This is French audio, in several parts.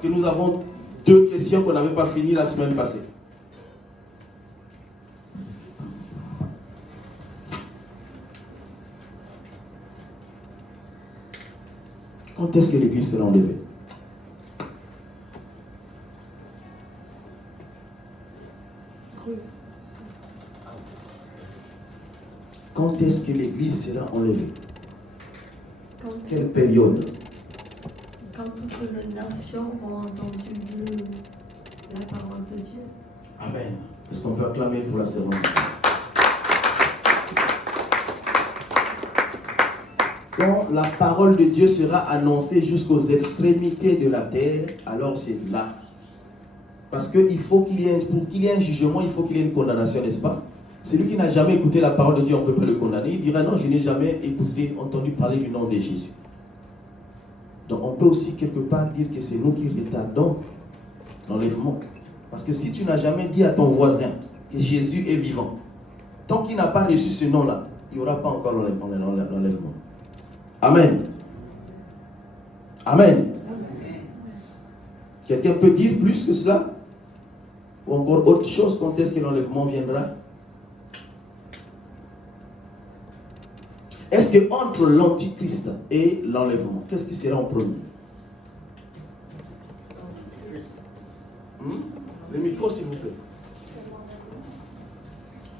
Parce que nous avons 2 questions qu'on n'avait pas finies la semaine passée. Quand est-ce que l'église sera enlevée? Quand est-ce que l'église sera enlevée? Quelle période? Quand toutes les nations ont entendu la parole de Dieu. Amen. Est-ce qu'on peut acclamer pour la cérémonie? Quand la parole de Dieu sera annoncée jusqu'aux extrémités de la terre, alors c'est là. Parce que pour qu'il y ait un jugement, il faut qu'il y ait une condamnation, n'est-ce pas? Celui qui n'a jamais écouté la parole de Dieu, on ne peut pas le condamner. Il dira non, je n'ai jamais entendu parler du nom de Jésus. Donc on peut aussi quelque part dire que c'est nous qui retardons l'enlèvement. Parce que si tu n'as jamais dit à ton voisin que Jésus est vivant, tant qu'il n'a pas reçu ce nom-là, il n'y aura pas encore l'enlèvement. Amen. Amen. Quelqu'un peut dire plus que cela? Ou encore autre chose, quand est-ce que l'enlèvement viendra? Est-ce que entre l'antichrist et l'enlèvement, qu'est-ce qui sera en premier? Le micro, s'il vous plaît.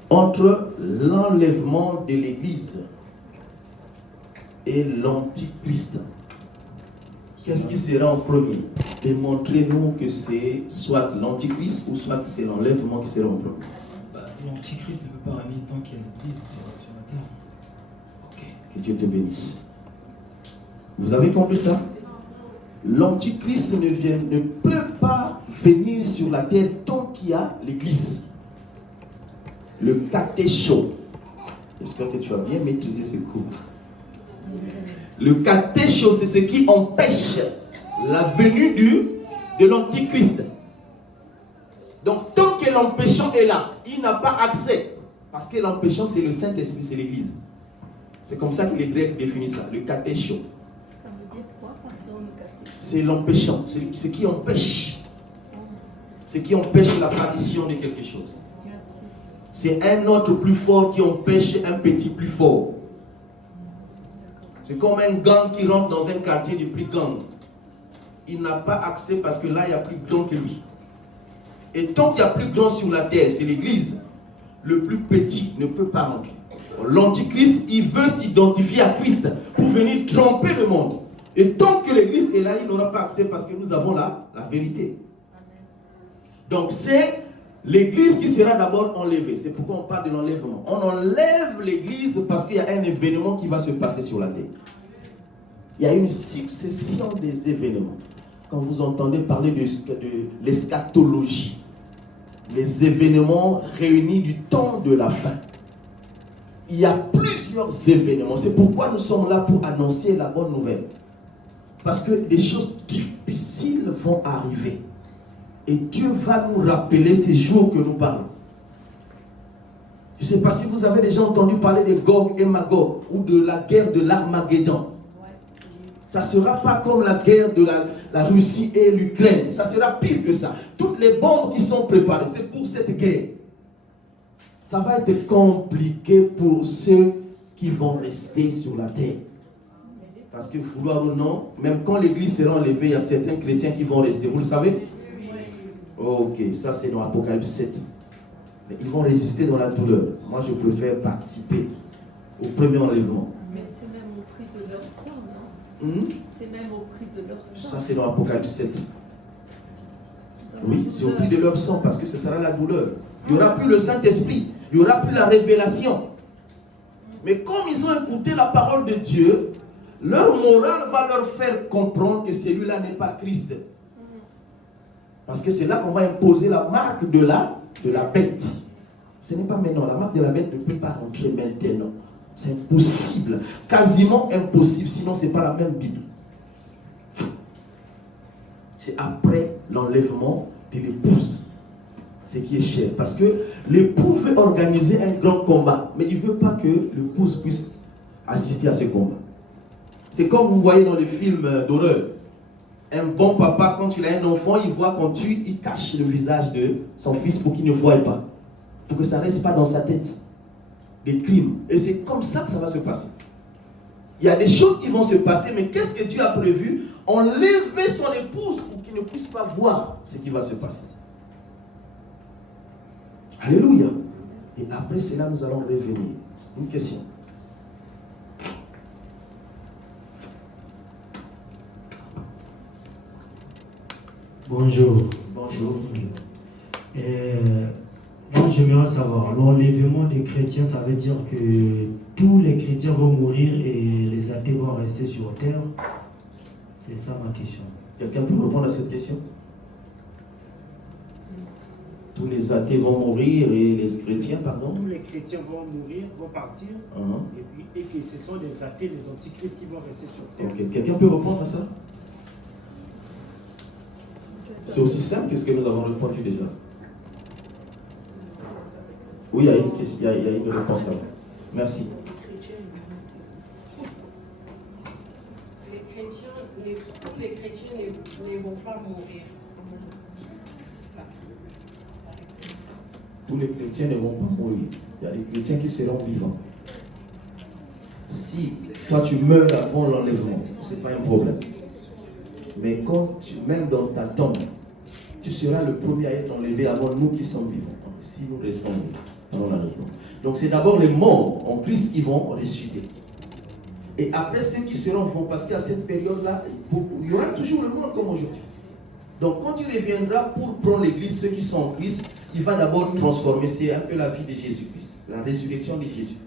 Entre l'enlèvement de l'église et l'antichrist, qu'est-ce qui sera en premier? Démontrez-nous que c'est soit l'antichrist ou soit c'est l'enlèvement qui sera en premier. L'antichrist ne peut pas régner tant qu'il y a l'église sur la terre. Ok, que Dieu te bénisse. Vous avez compris ça? L'antichrist ne peut pas venir sur la terre tant qu'il y a l'église. Le catécho. J'espère que tu as bien maîtrisé ce cours. Le catécho, c'est ce qui empêche la venue de l'antichrist. Donc, tant que l'empêchant est là, il n'a pas accès. Parce que l'empêchant, c'est le Saint-Esprit, c'est l'église. C'est comme ça que les Grecs définissent ça, le catécho. Ça veut dire quoi, pardon, le catécho? C'est l'empêchant, c'est ce qui empêche. Ce qui empêche l'apparition de quelque chose. C'est un autre plus fort qui empêche un petit plus fort. C'est comme un gang qui rentre dans un quartier du plus gang. Il n'a pas accès parce que là, il y a plus grand que lui. Et tant qu'il y a plus grand sur la terre, c'est l'église, le plus petit ne peut pas rentrer. L'antichrist, il veut s'identifier à Christ pour venir tromper le monde. Et tant que l'église est là, il n'aura pas accès parce que nous avons la vérité. Donc c'est l'église qui sera d'abord enlevée. C'est pourquoi on parle de l'enlèvement. On enlève l'église parce qu'il y a un événement qui va se passer sur la terre. Il y a une succession des événements. Quand vous entendez parler de l'eschatologie, les événements réunis du temps de la fin, il y a plusieurs événements. C'est pourquoi nous sommes là pour annoncer la bonne nouvelle. Parce que des choses difficiles vont arriver. Et Dieu va nous rappeler ces jours que nous parlons. Je ne sais pas si vous avez déjà entendu parler de Gog et Magog ou de la guerre de l'Armageddon. Ça ne sera pas comme la guerre de la Russie et l'Ukraine. Ça sera pire que ça. Toutes les bombes qui sont préparées, c'est pour cette guerre. Ça va être compliqué pour ceux qui vont rester sur la terre. Parce que vouloir ou non, même quand l'église sera enlevée, il y a certains chrétiens qui vont rester. Vous le savez? Ok, ça c'est dans Apocalypse 7. Mais ils vont résister dans la douleur. Moi, je préfère participer au premier enlèvement. Mais c'est même au prix de leur sang, non? C'est même au prix de leur sang. Ça c'est dans Apocalypse 7. Oui, c'est au prix de leur sang parce que ce sera la douleur. Il n'y aura plus le Saint-Esprit. Il n'y aura plus la révélation. Mais comme ils ont écouté la parole de Dieu, leur morale va leur faire comprendre que celui-là n'est pas Christ. Parce que c'est là qu'on va imposer la marque de la bête. Ce n'est pas maintenant. La marque de la bête ne peut pas rentrer maintenant. C'est impossible. Quasiment impossible. Sinon, ce n'est pas la même Bible. C'est après l'enlèvement de l'épouse. Ce qui est cher. Parce que l'époux veut organiser un grand combat. Mais il ne veut pas que l'épouse puisse assister à ce combat. C'est comme vous voyez dans les films d'horreur. Un bon papa, quand il a un enfant, il voit qu'on tue, il cache le visage de son fils pour qu'il ne voie pas. Pour que ça ne reste pas dans sa tête. Des crimes. Et c'est comme ça que ça va se passer. Il y a des choses qui vont se passer, mais qu'est-ce que Dieu a prévu? Enlever son épouse pour qu'il ne puisse pas voir ce qui va se passer. Alléluia. Et après cela, nous allons revenir. Une question. Bonjour. Bonjour. Moi, j'aimerais savoir, l'enlèvement des chrétiens, ça veut dire que tous les chrétiens vont mourir et les athées vont rester sur terre? C'est ça ma question. Quelqu'un peut répondre à cette question? Tous les athées vont mourir et les chrétiens, pardon? Tous les chrétiens vont mourir, vont partir, et que ce sont les athées, les antichrists qui vont rester sur terre. Ok. Quelqu'un peut répondre à ça? C'est aussi simple que ce que nous avons répondu déjà. Oui, il y a une question, il y a une réponse là. Merci. Tous les chrétiens ne vont pas mourir. Tous les chrétiens ne vont pas mourir. Il y a des chrétiens qui seront vivants. Si toi tu meurs avant l'enlèvement, ce n'est pas un problème. Mais quand même dans ta tombe, tu seras le premier à être enlevé avant nous qui sommes vivants. Si nous restons vivants pendant l'enlèvement. Donc c'est d'abord les morts en Christ qui vont ressusciter. Et après ceux qui seront vivants, parce qu'à cette période-là, il y aura toujours le monde comme aujourd'hui. Donc quand il reviendra pour prendre l'église, ceux qui sont en Christ, il va d'abord transformer. C'est un peu la vie de Jésus-Christ, la résurrection de Jésus.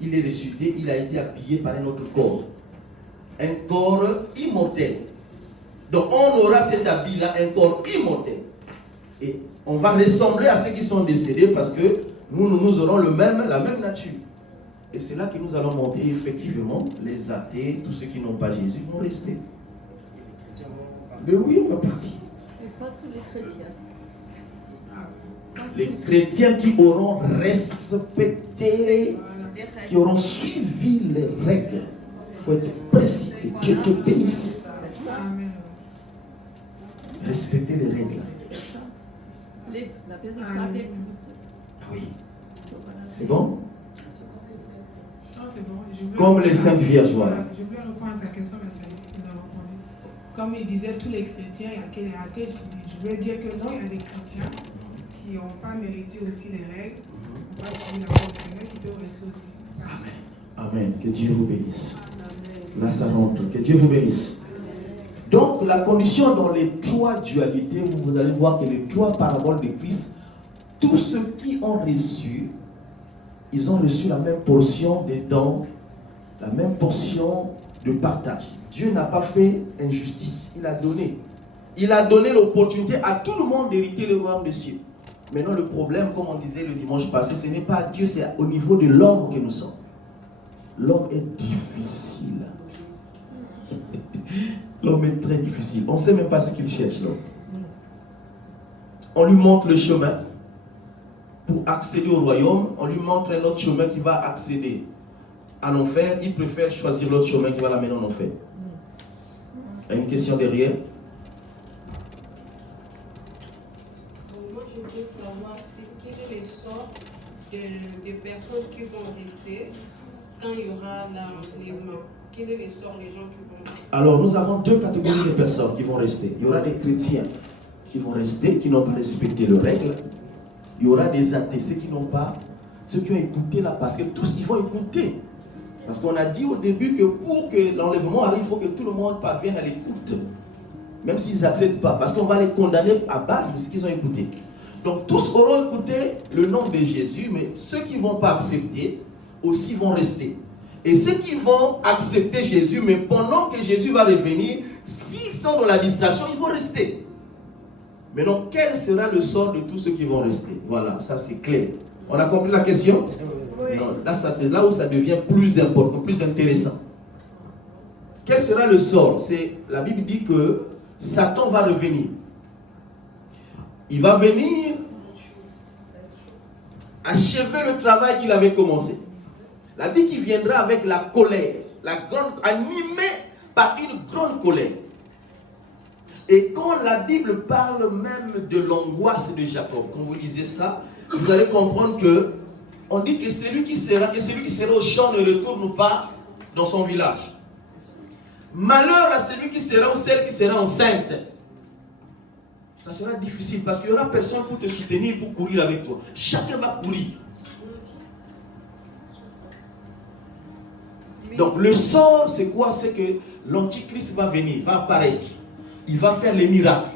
Il est ressuscité, il a été habillé par un autre corps. Un corps immortel. Donc on aura cet habit-là, un corps immortel. Et on va ressembler à ceux qui sont décédés parce que nous aurons la même nature. Et c'est là que nous allons monter. Effectivement, les athées, tous ceux qui n'ont pas Jésus vont rester. Mais oui, on va partir. Mais pas tous les chrétiens. Les chrétiens qui auront respecté, qui auront suivi les règles. Il faut être précis. Que Dieu te bénisse. Respecter les règles. La véritable épouse. Ah oui. C'est bon? C'est bon. Comme les 5 vierges, voilà. Je voulais répondre à sa question, mais ça il a répondu. Comme il disait tous les chrétiens, il y a que les athées, je voulais dire que non, il y a des chrétiens qui n'ont pas mérité aussi les règles, qui n'ont pas suivi la parole du Seigneur, qui peuvent rester aussi. Amen. Amen. Que Dieu vous bénisse. Là, ça rentre. Que Dieu vous bénisse. Donc, la condition dans les 3 dualités, vous allez voir que les 3 paraboles de Christ, tous ceux qui ont reçu, ils ont reçu la même portion des dons, la même portion de partage. Dieu n'a pas fait injustice, il a donné. Il a donné l'opportunité à tout le monde d'hériter le royaume des cieux. Maintenant, le problème, comme on disait le dimanche passé, ce n'est pas à Dieu, c'est au niveau de l'homme que nous sommes. L'homme est difficile. L'homme est très difficile. On ne sait même pas ce qu'il cherche, l'homme. On lui montre le chemin pour accéder au royaume. On lui montre un autre chemin qui va accéder à l'enfer. Il préfère choisir l'autre chemin qui va l'amener en enfer. Il y a une question derrière. Moi, je veux savoir quel est le sort des personnes qui vont rester quand il y aura l'enlèvement. Quel est le sort des gens qui vont rester? Alors, nous avons 2 catégories de personnes qui vont rester. Il y aura des chrétiens qui vont rester, qui n'ont pas respecté les règles. Il y aura des athées, ceux qui n'ont pas, ceux qui ont écouté la parce que tous ils vont écouter. Parce qu'on a dit au début que pour que l'enlèvement arrive, il faut que tout le monde parvienne à l'écoute. Même s'ils n'acceptent pas, parce qu'on va les condamner à base de ce qu'ils ont écouté. Donc tous auront écouté le nom de Jésus, mais ceux qui ne vont pas accepter aussi vont rester. Et ceux qui vont accepter Jésus, mais pendant que Jésus va revenir, s'ils sont dans la distraction, ils vont rester. Maintenant, quel sera le sort de tous ceux qui vont rester? Voilà, ça c'est clair. On a compris la question? Oui. Non, là, c'est là où ça devient plus important, plus intéressant. Quel sera le sort? La Bible dit que Satan va revenir. Il va venir achever le travail qu'il avait commencé. La Bible qui viendra avec la colère, animée par une grande colère. Et quand la Bible parle même de l'angoisse de Jacob, quand vous lisez ça, vous allez comprendre que on dit que celui qui sera au champ ne retourne pas dans son village. Malheur à celui qui sera ou celle qui sera enceinte. Ça sera difficile parce qu'il n'y aura personne pour te soutenir, pour courir avec toi. Chacun va courir. Donc le sort, c'est quoi? C'est que l'antichrist va venir, va apparaître. Il va faire les miracles.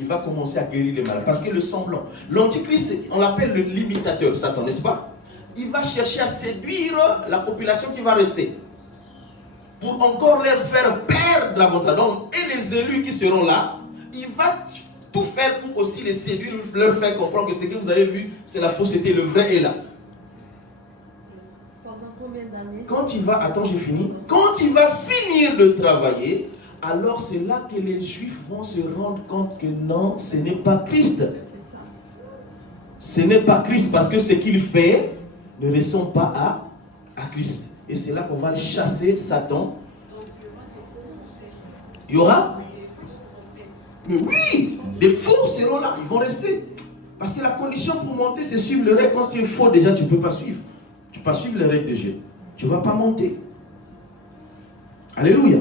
Il va commencer à guérir les malades. Parce que le semblant. L'antichrist, on l'appelle le limitateur, Satan, n'est-ce pas? Il va chercher à séduire la population qui va rester. Pour encore leur faire perdre davantage. Donc, et les élus qui seront là, il va tout faire pour aussi les séduire, leur faire comprendre que ce que vous avez vu, c'est la fausseté, le vrai est là. Pendant combien d'années? Quand il va, attends, j'ai fini. Quand il va finir de travailler, alors c'est là que les Juifs vont se rendre compte que non, ce n'est pas Christ. Ce n'est pas Christ parce que ce qu'il fait ne ressemble pas à Christ. Et c'est là qu'on va chasser Satan. Il y aura? Mais oui, les faux seront là, ils vont rester. Parce que la condition pour monter, c'est suivre les règles. Quand tu es faux, déjà, tu ne peux pas suivre. Tu ne peux pas suivre les règles de Dieu. Tu ne vas pas monter. Alléluia.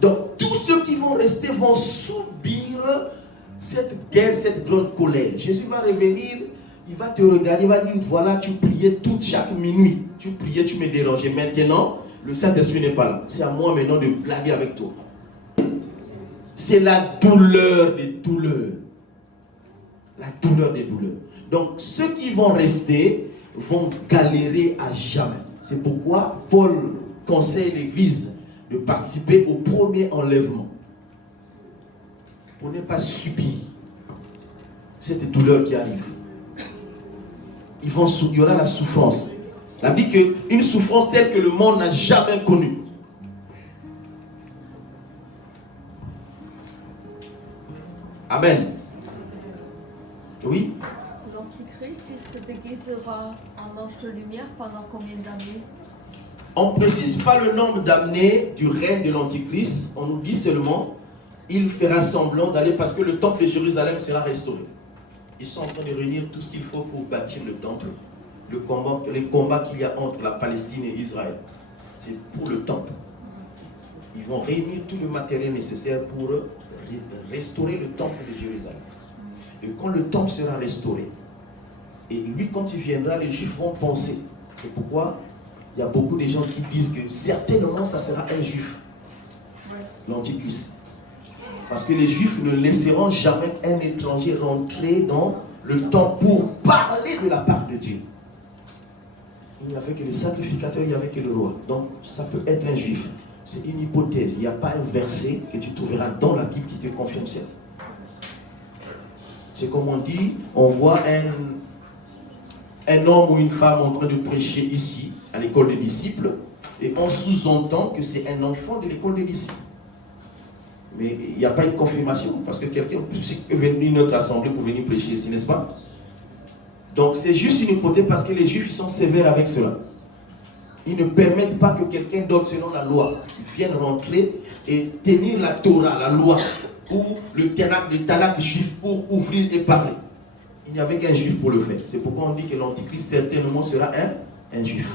Donc, tous ceux qui vont rester vont subir cette guerre, cette grande colère. Jésus va revenir, il va te regarder, il va dire, voilà, tu priais chaque minuit. Tu priais, tu me dérangeais. Maintenant, le Saint-Esprit n'est pas là. C'est à moi maintenant de blaguer avec toi. C'est la douleur des douleurs. La douleur des douleurs. Donc, ceux qui vont rester vont galérer à jamais. C'est pourquoi Paul conseille l'Église de participer au premier enlèvement. Pour ne pas subir cette douleur qui arrive. Il y aura la souffrance. La Bible dit qu'une souffrance telle que le monde n'a jamais connue. Amen. Oui. L'Antichrist, il se déguisera en ange de lumière pendant combien d'années? On ne précise pas le nombre d'années du règne de l'Antichrist. On nous dit seulement, il fera semblant d'aller parce que le temple de Jérusalem sera restauré. Ils sont en train de réunir tout ce qu'il faut pour bâtir le temple. Les combats qu'il y a entre la Palestine et Israël, c'est pour le temple. Ils vont réunir tout le matériel nécessaire pour restaurer le temple de Jérusalem. Et quand le temple sera restauré, et lui quand il viendra, les Juifs vont penser. C'est pourquoi il y a beaucoup de gens qui disent que certainement ça sera un Juif, l'Antichrist. Parce que les Juifs ne laisseront jamais un étranger rentrer dans le temple pour parler de la part de Dieu. Il n'y avait que le sacrificateur, il n'y avait que le roi. Donc ça peut être un Juif. C'est une hypothèse. Il n'y a pas un verset que tu trouveras dans la Bible qui te confirme ça. C'est comme on dit, on voit un homme ou une femme en train de prêcher ici, à l'école des disciples, et on sous-entend que c'est un enfant de l'école des disciples. Mais il n'y a pas une confirmation, parce que quelqu'un peut venir à notre assemblée pour venir prêcher ici, n'est-ce pas? Donc c'est juste une hypothèse parce que les Juifs ils sont sévères avec cela. Ils ne permettent pas que quelqu'un d'autre selon la loi vienne rentrer et tenir la Torah, la loi, ou le Tanakh juif pour ouvrir et parler. Il n'y avait qu'un Juif pour le faire. C'est pourquoi on dit que l'Antichrist certainement sera un Juif.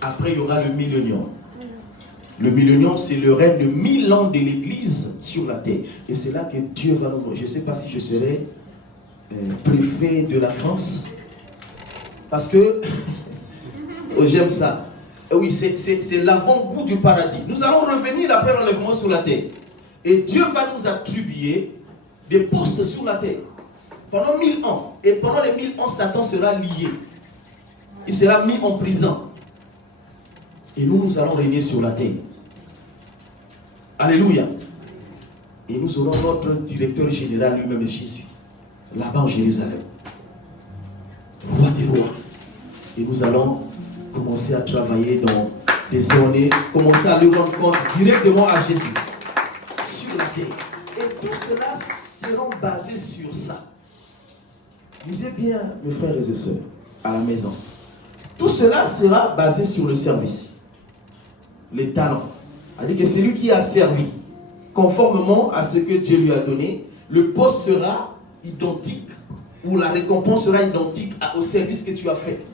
Après, il y aura le millénium. Le millénium, c'est le règne de 1000 ans de l'Église sur la terre. Et c'est là que Dieu va nous... Je ne sais pas si je serai préfet de la France. Parce que... oh, j'aime ça. Oui, c'est l'avant-goût du paradis. Nous allons revenir après l'enlèvement sur la terre. Et Dieu va nous attribuer des postes sur la terre. Pendant 1000 ans. Et pendant les 1000 ans, Satan sera lié. Il sera mis en prison. Et nous allons régner sur la terre. Alléluia. Et nous aurons notre directeur général lui-même, Jésus, là-bas en Jérusalem. Roi des rois. Et nous allons commencer à travailler dans des zones, commencer à le rendre compte directement à Jésus. Sur la terre. Et tout cela sera basé sur ça. Lisez bien, mes frères et sœurs, à la maison. Tout cela sera basé sur le service. Les talents. C'est-à-dire que celui qui a servi conformément à ce que Dieu lui a donné, le poste sera identique, ou la récompense sera identique au service que tu as fait.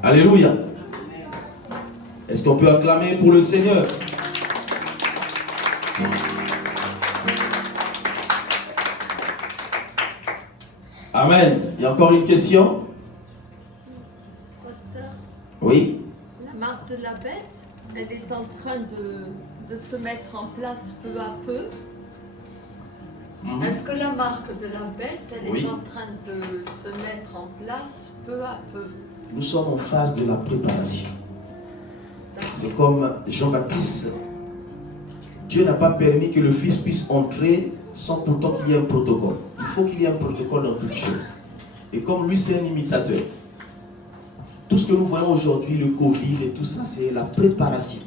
Alléluia. Est-ce qu'on peut acclamer pour le Seigneur? Amen. Il y a encore une question? Pasteur, Oui. la marque de la bête, elle est en train de se mettre en place peu à peu. Est-ce que la marque de la bête, elle Oui. est en train de se mettre en place peu à peu? Nous sommes en phase de la préparation. C'est comme Jean-Baptiste. Dieu n'a pas permis que le Fils puisse entrer sans pourtant qu'il y ait un protocole. Il faut qu'il y ait un protocole dans toutes choses. Et comme lui, c'est un imitateur. Tout ce que nous voyons aujourd'hui, le Covid et tout ça, c'est la préparation.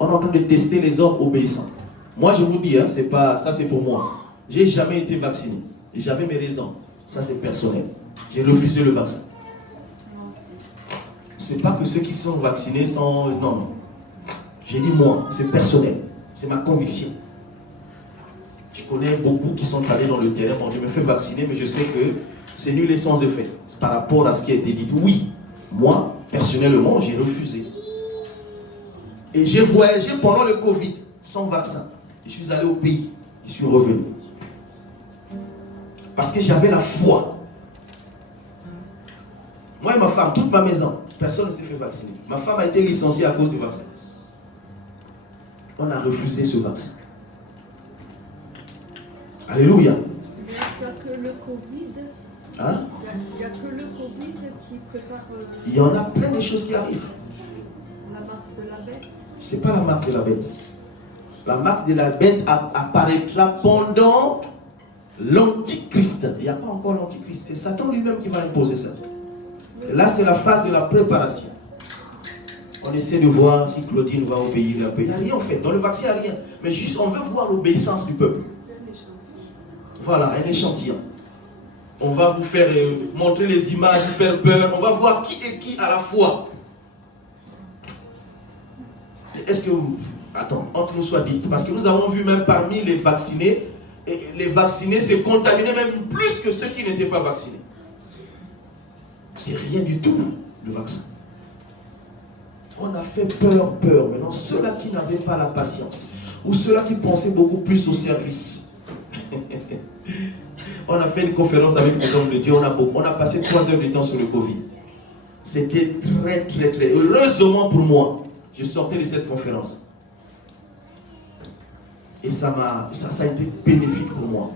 On est en train de tester les hommes obéissants. Moi, je vous dis, c'est pas, ça c'est pour moi. J'ai jamais été vacciné. Et j'avais mes raisons. Ça, c'est personnel. J'ai refusé le vaccin. C'est pas que ceux qui sont vaccinés sont... Non. J'ai dit moi, c'est personnel. C'est ma conviction. Je connais beaucoup qui sont allés dans le terrain. Bon, je me fais vacciner, mais je sais que c'est nul et sans effet. Par rapport à ce qui a été dit. Oui, moi, personnellement, j'ai refusé. Et j'ai voyagé pendant le Covid, sans vaccin. Je suis allé au pays. Je suis revenu. Parce que j'avais la foi. Moi et ma femme, toute ma maison, personne ne s'est fait vacciner. Ma femme a été licenciée à cause du vaccin. On a refusé ce vaccin. Alléluia. Il n'y a que le Covid. Hein? Il n'y a que le Covid qui prépare Il y en a plein de choses qui arrivent. la marque de la bête. Ce n'est pas la marque de la bête. La marque de la bête apparaîtra pendant l'antichrist. Il n'y a pas encore l'antichrist. C'est Satan lui-même qui va imposer ça. Et là, c'est la phase de la préparation. On essaie de voir si Claudine va obéir un peu. Il n'y a rien en fait. Dans le vaccin, il n'y a rien. Mais juste, on veut voir l'obéissance du peuple. Voilà, un échantillon. On va vous faire montrer les images, vous faire peur. On va voir qui est qui à la fois. Est-ce que vous... Attends, entre nous soit dit. Parce que nous avons vu même parmi les vaccinés, et les vaccinés se contaminaient même plus que ceux qui n'étaient pas vaccinés. C'est rien du tout, le vaccin. On a fait peur. Maintenant, ceux-là qui n'avaient pas la patience, ou ceux-là qui pensaient beaucoup plus au service. On a fait une conférence avec les hommes de Dieu, on a passé 3 heures de temps sur le Covid. C'était très, heureusement pour moi, je sortais de cette conférence. Et ça a été bénéfique pour moi.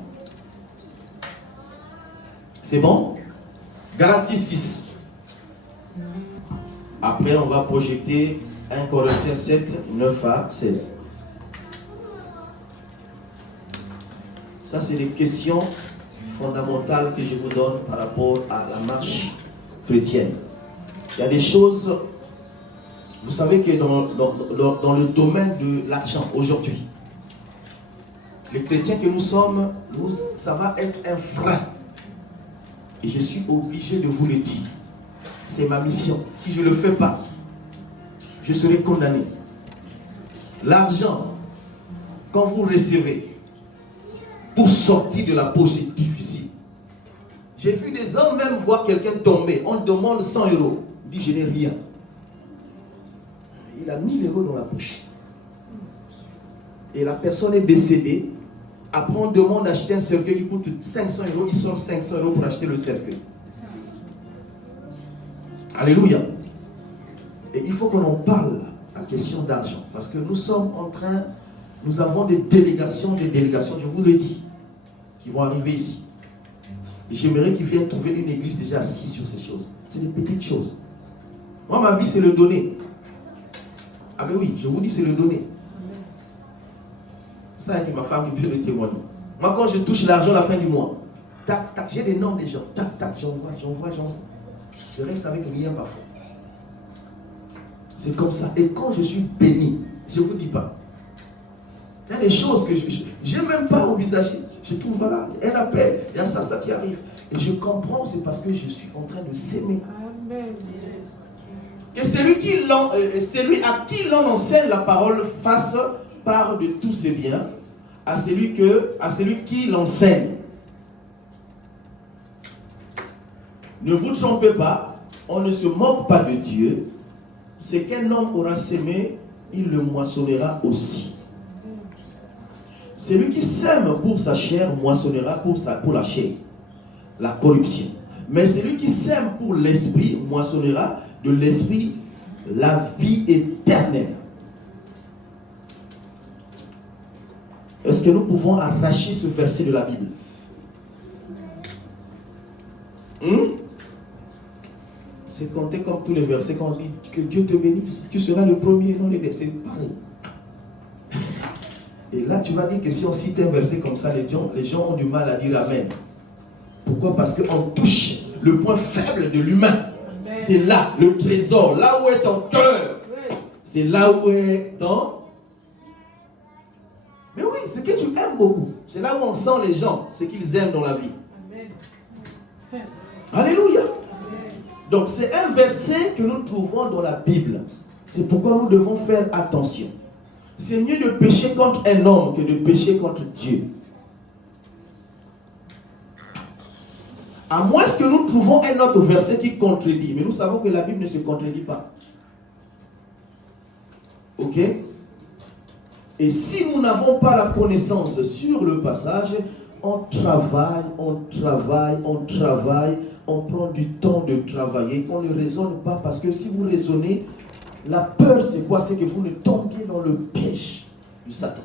C'est bon? Galates 6. Après, on va projeter 1 Corinthiens 7, 9 à 16. Ça, c'est des questions fondamentales que je vous donne par rapport à la marche chrétienne. Il y a des choses, vous savez que dans le domaine de l'argent aujourd'hui, les chrétiens que nous sommes, ça va être un frein. Et je suis obligé de vous le dire. C'est ma mission. Si je ne le fais pas, je serai condamné. L'argent, quand vous recevez, pour sortir de la poche, c'est difficile. J'ai vu des hommes même voir quelqu'un tomber. On demande 100 €. Il dit, je n'ai rien. Il a 1000 € dans la poche. Et la personne est décédée. Après, on demande d'acheter un cercueil qui coûte 500 €. Il sort 500 € pour acheter le cercueil. Alléluia. Et il faut qu'on en parle, la question d'argent. Parce que nous sommes en train, nous avons des délégations, je vous le dis, qui vont arriver ici. Et j'aimerais qu'ils viennent trouver une église déjà assise sur ces choses. C'est des petites choses. Moi, ma vie, c'est le donner. Ah ben oui, je vous dis, c'est le donner. Ça avec ma femme qui vient le témoigner. Moi, quand je touche l'argent à la fin du mois, tac, tac, j'ai des noms des gens. Tac, tac, j'envoie. Je reste avec rien parfois. C'est comme ça. Et quand je suis béni, je ne vous dis pas. Il y a des choses que je n'ai même pas envisagé. Je trouve, voilà, un appel. Il y a ça qui arrive. Et je comprends, c'est parce que je suis en train de s'aimer. Que celui à qui l'on enseigne la parole fasse part de tous ses biens à celui qui l'enseigne. Ne vous trompez pas, on ne se moque pas de Dieu. Ce qu'un homme aura sémé, il le moissonnera aussi. Celui qui sème pour sa chair moissonnera pour la chair, la corruption. Mais celui qui sème pour l'esprit moissonnera de l'esprit la vie éternelle. Est-ce que nous pouvons arracher ce verset de la Bible? C'est compté comme tous les versets quand on dit que Dieu te bénisse, tu seras le premier dans les versets. C'est pareil. Et là, tu vas dire que si on cite un verset comme ça, les gens ont du mal à dire Amen. Pourquoi? Parce qu'on touche le point faible de l'humain. C'est là, le trésor, là où est ton cœur. C'est là où est ton... Mais oui, c'est que tu aimes beaucoup. C'est là où on sent les gens, ce qu'ils aiment dans la vie. Alléluia. Donc c'est un verset que nous trouvons dans la Bible. C'est pourquoi nous devons faire attention. C'est mieux de pécher contre un homme que de pécher contre Dieu. À moins que nous trouvons un autre verset qui contredit. Mais nous savons que la Bible ne se contredit pas. Ok? Et si nous n'avons pas la connaissance sur le passage, on travaille, on prend du temps de travailler, on ne raisonne pas, parce que si vous raisonnez, la peur c'est quoi? C'est que vous ne tombiez dans le piège du Satan.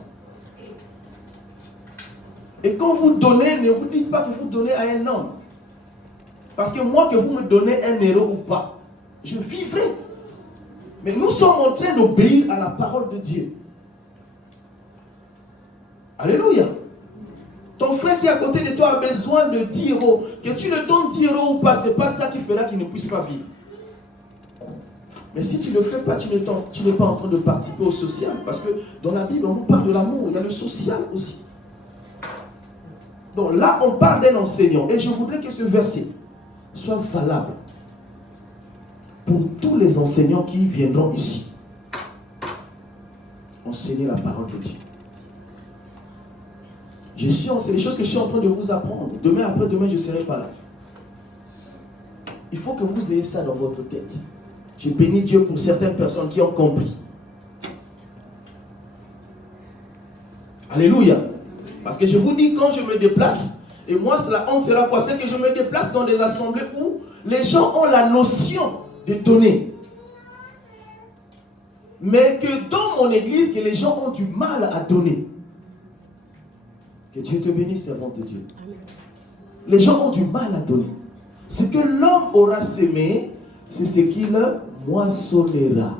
Et quand vous donnez, ne vous dites pas que vous donnez à un homme. Parce que moi, que vous me donnez un euro ou pas, je vivrai. Mais nous sommes en train d'obéir à la parole de Dieu. Alléluia. Ton frère qui est à côté de toi a besoin de 10 euros. Que tu le donnes 10 euros ou pas, ce n'est pas ça qui fera qu'il ne puisse pas vivre. Mais si tu ne le fais pas, tu n'es pas en train de participer au social. Parce que dans la Bible, on nous parle de l'amour. Il y a le social aussi. Donc là, on parle d'un enseignant. Et je voudrais que ce verset soit valable pour tous les enseignants qui viendront ici. Enseigner la parole de Dieu. C'est les choses que je suis en train de vous apprendre. Demain, après-demain, je ne serai pas là. Il faut que vous ayez ça dans votre tête. J'ai béni Dieu pour certaines personnes qui ont compris. Alléluia. Parce que je vous dis, quand je me déplace, et moi, la honte sera quoi? C'est que je me déplace dans des assemblées où les gens ont la notion de donner. Mais que dans mon église, que les gens ont du mal à donner. Que Dieu te bénisse, servant de Dieu. Amen. Les gens ont du mal à donner. Ce que l'homme aura sémé, c'est ce qu'il moissonnera.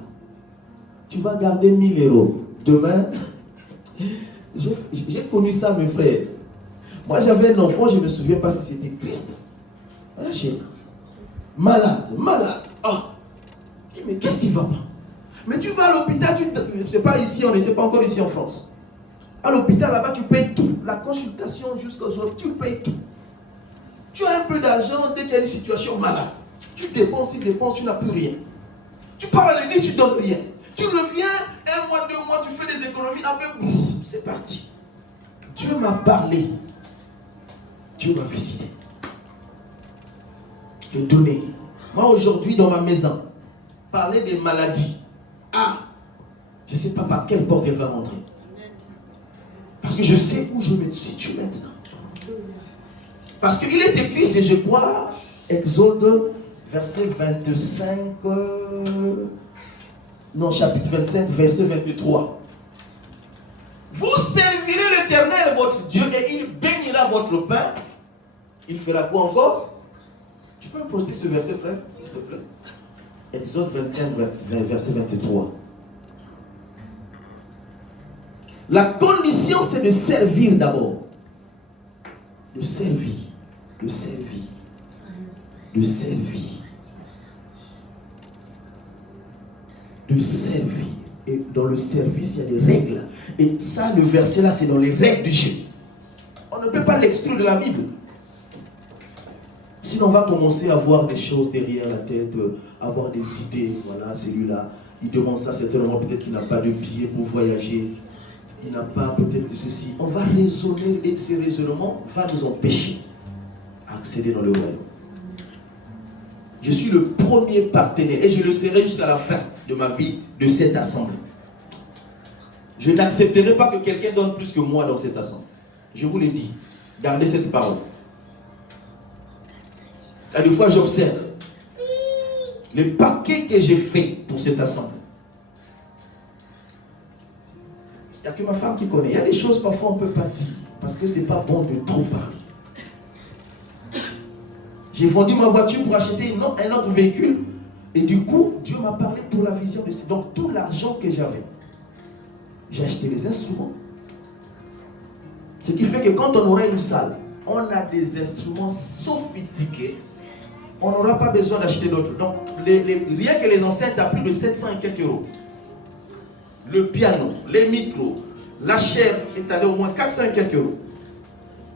Tu vas garder 1000 euros. Demain, j'ai connu ça, mes frères. Moi, j'avais un enfant, je ne me souviens pas si c'était Christ. Malade. Oh. Mais qu'est-ce qui va pas? Mais tu vas à l'hôpital, c'est pas ici, on n'était pas encore ici en France. À l'hôpital, là-bas, tu payes tout. La consultation jusqu'aux autres, tu payes tout. Tu as un peu d'argent dès qu'il y a une situation malade. Tu dépenses, tu n'as plus rien. Tu pars à l'église, tu ne donnes rien. Tu reviens, 1 mois, 2 mois, tu fais des économies, après, c'est parti. Dieu m'a parlé. Dieu m'a visité. Le donner. Moi, aujourd'hui, dans ma maison, parler des maladies. Je ne sais pas par quelle porte elle va rentrer. Parce que je sais où je me situe maintenant. Parce qu'il est écrit, c'est je crois, Exode, verset 25, chapitre 25, verset 23. Vous servirez l'Éternel, votre Dieu, et il bénira votre pain. Il fera quoi encore? Tu peux me prêter ce verset, frère, s'il te plaît? Exode 25, verset 23. La condition, c'est de servir d'abord. De servir. Et dans le service, il y a des règles. Et ça, le verset là, c'est dans les règles du jeu. On ne peut pas l'exclure de la Bible. Sinon, on va commencer à voir des choses derrière la tête, avoir des idées. Voilà, celui-là, il demande ça certainement, peut-être qu'il n'a pas de billets pour voyager. Il n'a pas peut-être de ceci. On va raisonner et ces raisonnements vont nous empêcher d'accéder dans le royaume. Je suis le premier partenaire et je le serai jusqu'à la fin de ma vie de cette assemblée. Je n'accepterai pas que quelqu'un donne plus que moi dans cette assemblée. Je vous l'ai dit. Gardez cette parole. Et des fois, j'observe les paquets que j'ai fait pour cette assemblée. Il n'y a que ma femme qui connaît. Il y a des choses parfois on ne peut pas dire parce que ce n'est pas bon de trop parler. J'ai vendu ma voiture pour acheter un autre véhicule et du coup, Dieu m'a parlé pour la vision de ça. Donc, tout l'argent que j'avais, j'ai acheté les instruments. Ce qui fait que quand on aura une salle, on a des instruments sophistiqués, on n'aura pas besoin d'acheter d'autres. Donc, rien que les enceintes à plus de 700 et quelques euros. Le piano, les micros, la chair est allée au moins 400 et quelques euros.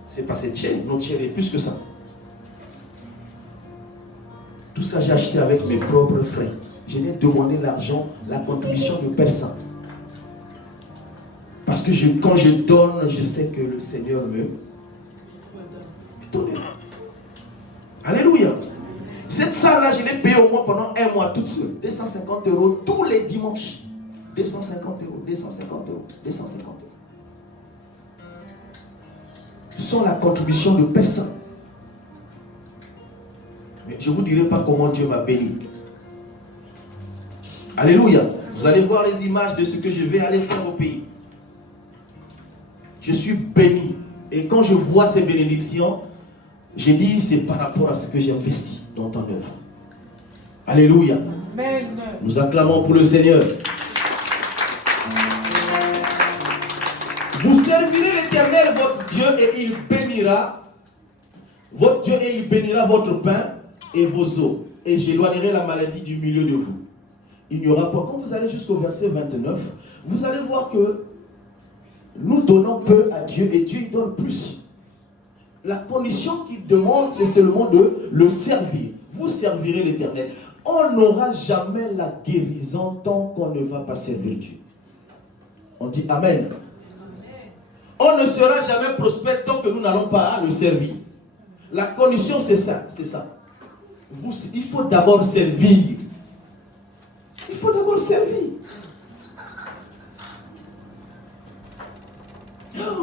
C'est pas cette chair, notre chair est plus que ça. Tout ça, j'ai acheté avec mes propres frais. Je n'ai demandé l'argent, la contribution de personne. Parce que quand je donne, je sais que le Seigneur me donne. Alléluia. Cette salle-là, je l'ai payée au moins pendant un mois toute seule. 250 euros tous les dimanches. 250 euros, 250 euros, 250 euros. Sans la contribution de personne. Mais je ne vous dirai pas comment Dieu m'a béni. Alléluia. Vous allez voir les images de ce que je vais aller faire au pays. Je suis béni. Et quand je vois ces bénédictions, je dis c'est par rapport à ce que j'ai investi dans ton œuvre. Alléluia. Amen. Nous acclamons pour le Seigneur. Vous servirez l'Éternel, votre Dieu, et il bénira votre Dieu, et il bénira votre pain et vos eaux. Et j'éloignerai la maladie du milieu de vous. Il n'y aura pas. Quand vous allez jusqu'au verset 29, vous allez voir que nous donnons peu à Dieu et Dieu il donne plus. La condition qu'il demande, c'est seulement de le servir. Vous servirez l'Éternel. On n'aura jamais la guérison tant qu'on ne va pas servir Dieu. On dit Amen. On ne sera jamais prospère tant que nous n'allons pas le servir. La condition, c'est ça. C'est ça. Il faut d'abord servir. Il faut d'abord servir.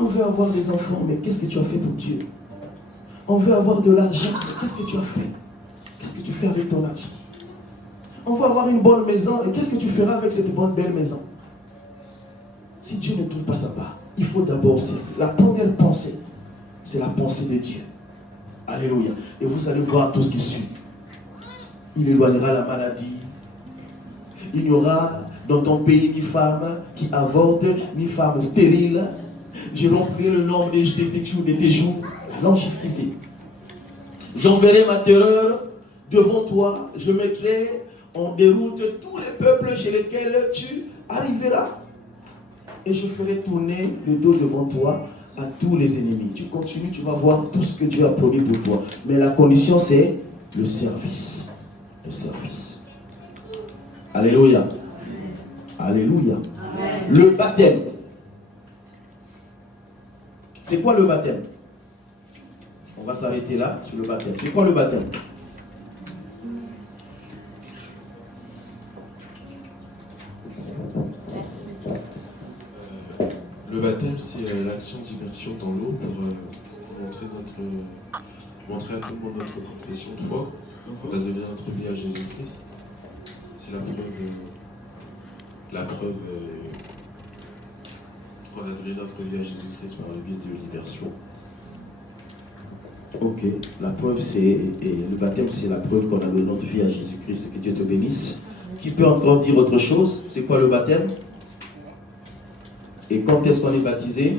On veut avoir des enfants, mais qu'est-ce que tu as fait pour Dieu? On veut avoir de l'argent, mais qu'est-ce que tu as fait? Qu'est-ce que tu fais avec ton argent? On veut avoir une bonne maison, et qu'est-ce que tu feras avec cette bonne belle maison? Si Dieu ne trouve pas sa part, il faut d'abord servir. La première pensée, c'est la pensée de Dieu. Alléluia. Et vous allez voir tout ce qui suit. Il éloignera la maladie. Il n'y aura dans ton pays ni femme qui avorte, ni femme stérile. Je remplirai le nombre de tes jours, la longévité. J'enverrai ma terreur devant toi. Je mettrai en déroute tous les peuples chez lesquels tu arriveras. Et je ferai tourner le dos devant toi à tous les ennemis. Tu continues, tu vas voir tout ce que Dieu a promis pour toi. Mais la condition, c'est le service. Le service. Alléluia. Alléluia. Amen. Le baptême. C'est quoi le baptême? On va s'arrêter là sur le baptême. C'est quoi le baptême? Le baptême, c'est l'action d'immersion dans l'eau pour montrer à tout le monde notre confession de foi. On a donné notre vie à Jésus-Christ. C'est la preuve qu'on a donné notre vie à Jésus-Christ par le biais de l'immersion. Ok, la preuve le baptême c'est la preuve qu'on a donné notre vie à Jésus-Christ. Que Dieu te bénisse. Qui peut encore dire autre chose? C'est quoi le baptême? Et quand est-ce qu'on est baptisé?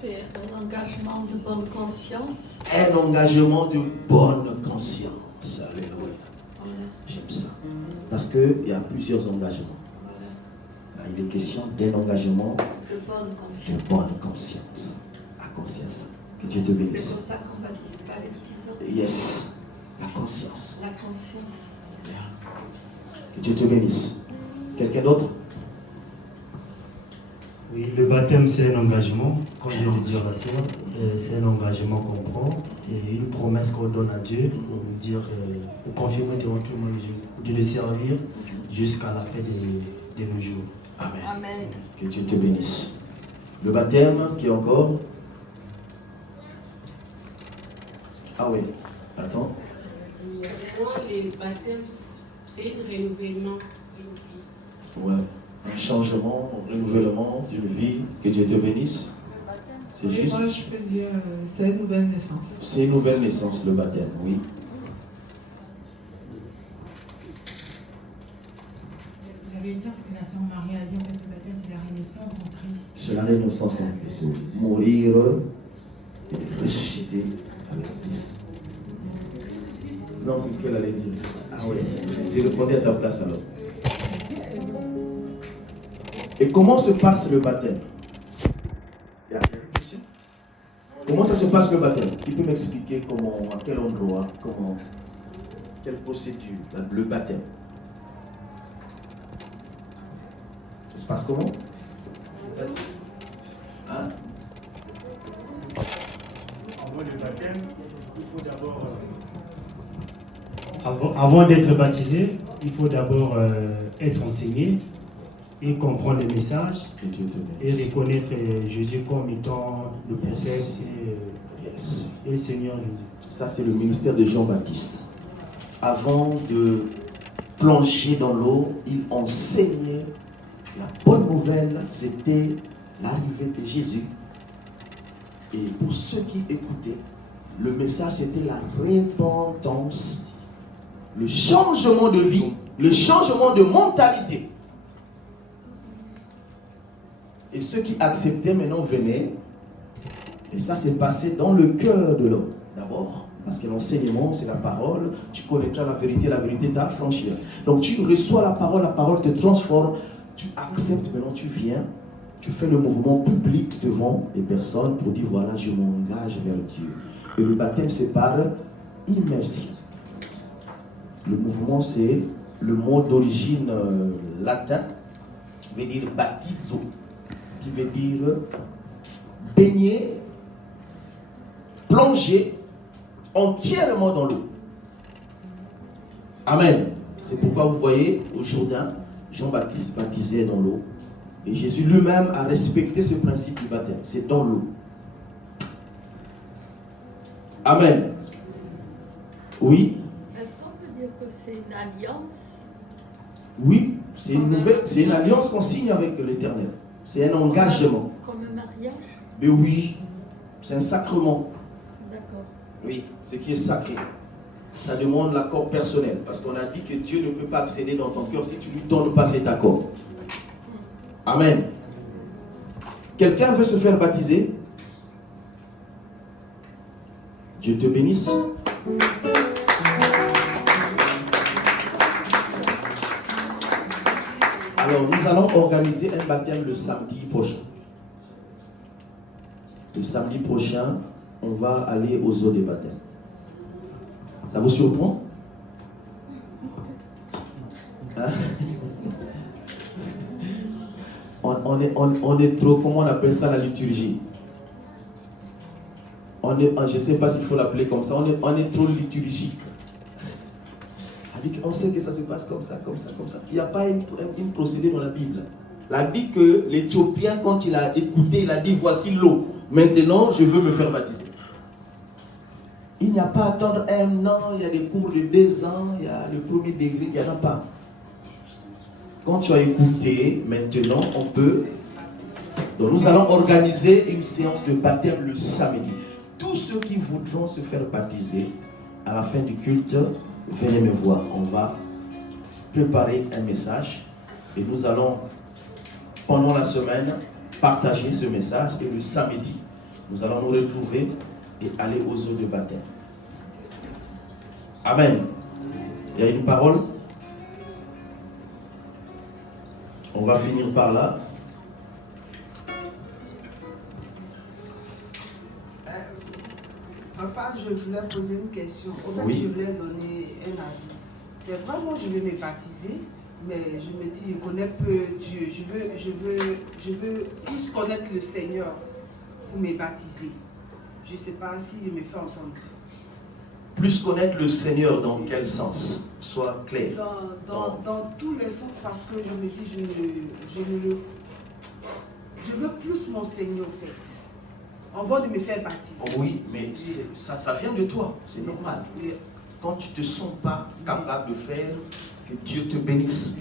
C'est un engagement de bonne conscience. Un engagement de bonne conscience. Alléluia. J'aime ça. Parce qu'il y a plusieurs engagements. Là, il est question d'un engagement de bonne conscience. À conscience. Que Dieu te C'est bénisse. pour ça qu'on ne baptise pas les petits enfants. Yes. La conscience. La conscience. Que Dieu te bénisse. Quelqu'un d'autre? Oui, le baptême, c'est un engagement, comme je le dis à la sœur, c'est un engagement qu'on prend et une promesse qu'on donne à Dieu pour lui dire, pour confirmer devant tout le monde de le servir jusqu'à la fin de nos jours. Amen. Amen. Que Dieu te bénisse. Le baptême, qui est encore? Ah oui, attends. Moi, les baptêmes, c'est un renouvellement d'une vie. Ouais. Un changement, un renouvellement d'une vie. Que Dieu te bénisse. C'est juste. Moi, je peux dire, c'est une nouvelle naissance. C'est une nouvelle naissance, le baptême, oui. Ce que j'allais dire, ce que la sœur Marie a dit, en fait, le baptême, c'est la renaissance en Christ. C'est la renaissance en Christ, oui. Mourir et ressusciter avec Christ. Non, c'est ce qu'elle allait dire. Ah ouais, j'ai répondu à ta place alors. Et comment se passe le baptême? Comment ça se passe le baptême? Qui peut m'expliquer comment, à quel endroit, comment, quelle procédure, le baptême? Ça se passe comment? Hein? Avant le baptême, il faut d'abord... Avant d'être baptisé, il faut d'abord être enseigné et comprendre le message et reconnaître Jésus comme étant le prophète et le Seigneur Jésus. Ça, c'est le ministère de Jean-Baptiste. Avant de plonger dans l'eau, il enseignait la bonne nouvelle, c'était l'arrivée de Jésus. Et pour ceux qui écoutaient, le message c'était la repentance, le changement de vie, le changement de mentalité. Et ceux qui acceptaient maintenant venaient. Et ça s'est passé dans le cœur de l'homme. D'abord, parce que l'enseignement, c'est la parole. Tu connaîtras la vérité t'affranchira. Donc tu reçois la parole te transforme. Tu acceptes, maintenant tu viens. Tu fais le mouvement public devant les personnes pour dire voilà, je m'engage vers Dieu. Et le baptême, c'est par immersion. Le mouvement, c'est le mot d'origine latin, qui veut dire baptizo, qui veut dire baigner, plonger entièrement dans l'eau. Amen. C'est pourquoi vous voyez au Jourdain, Jean-Baptiste baptisait dans l'eau. Et Jésus lui-même a respecté ce principe du baptême. C'est dans l'eau. Amen. Oui. Est-ce qu'on peut dire que c'est une alliance? Oui, c'est une nouvelle, c'est une alliance qu'on signe avec l'Éternel. C'est un engagement. Comme un mariage? Mais oui, c'est un sacrement. D'accord. Oui, ce qui est sacré. Ça demande l'accord personnel. Parce qu'on a dit que Dieu ne peut pas accéder dans ton cœur si tu ne lui donnes pas cet accord. Amen. Quelqu'un veut se faire baptiser? Dieu te bénisse. Alors, nous allons organiser un baptême le samedi prochain. Le samedi prochain, on va aller aux eaux des baptêmes. Ça vous surprend? Hein? On est trop, comment on appelle ça la liturgie? Je ne sais pas s'il faut l'appeler comme ça, on est trop liturgique. On sait que ça se passe comme ça, comme ça, comme ça. Il n'y a pas une procédure dans la Bible. Il a dit que l'Éthiopien, quand il a écouté, il a dit voici l'eau. Maintenant, je veux me faire baptiser. Il n'y a pas à attendre 1 an, il y a des cours de 2 ans, il y a le premier degré, il n'y en a pas. Quand tu as écouté, maintenant, on peut. Donc, nous allons organiser une séance de baptême le samedi. Tous ceux qui voudront se faire baptiser, à la fin du culte, venez me voir. On va préparer un message et nous allons, pendant la semaine, partager ce message. Et le samedi, nous allons nous retrouver et aller aux eaux de baptême. Amen. Il y a une parole. On va finir par là. Papa, je voulais poser une question. En fait, Oui. je voulais donner un avis. C'est vrai, moi, je vais me baptiser, mais je me dis, je connais peu Dieu. Je veux plus connaître le Seigneur pour me baptiser. Je ne sais pas si je me fais entendre. Plus connaître le Seigneur dans quel sens? Sois clair. Dans tous les sens, parce que je me dis, je veux plus mon Seigneur, en fait. Avant de me faire baptiser. Oui, mais ça vient de toi, c'est normal. Quand tu ne te sens pas capable de faire, que Dieu te bénisse.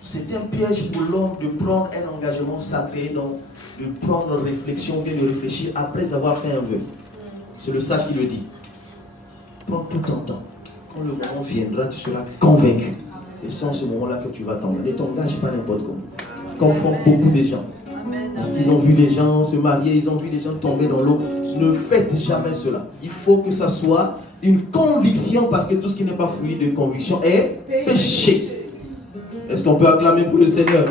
C'est un piège pour l'homme de prendre un engagement sacré, donc de prendre réflexion, bien de réfléchir après avoir fait un vœu. C'est le sage qui le dit. Prends tout ton temps. Quand le moment viendra, tu seras convaincu. Et c'est en ce moment-là que tu vas t'engager. Ne t'engage pas n'importe comment. Comme font beaucoup de gens. Parce qu'ils ont vu les gens se marier, ils ont vu les gens tomber dans l'eau. Ne faites jamais cela. Il faut que ça soit une conviction, parce que tout ce qui n'est pas fruit de conviction est péché. Est-ce qu'on peut acclamer pour le Seigneur?